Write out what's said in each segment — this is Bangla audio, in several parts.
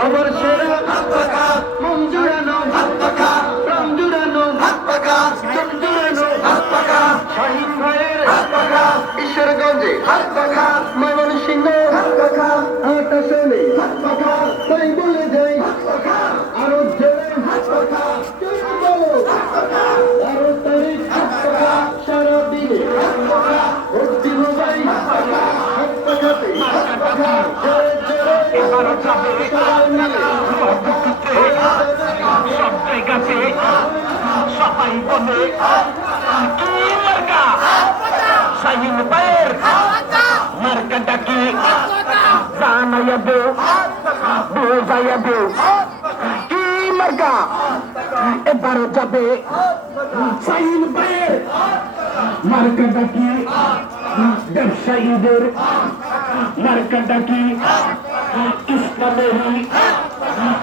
সবার সেরা মন জুড়ানো প্রাণ জুড়ানো চোখ জুড়ানো শাহিন ভাইয়ের ঈশ্বরগঞ্জে ময়মনসিংহ সব জায়গাতে সবাই বলে কি মার্কা শাহিন ভাইয়ের মার্কাটা কি জানাইয়া দেও বোঝাইয়া কি মার্কা এবারও যাবে শাহিন ভাইয়ের মার্কাটা কি ব্যবসায়ীদের মার্কাটা কি ইসলামেরই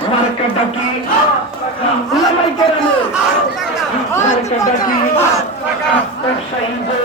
মার্কাটা কি উলামাই কেরামের মার্কাটা কি ব্যবসায়ীদের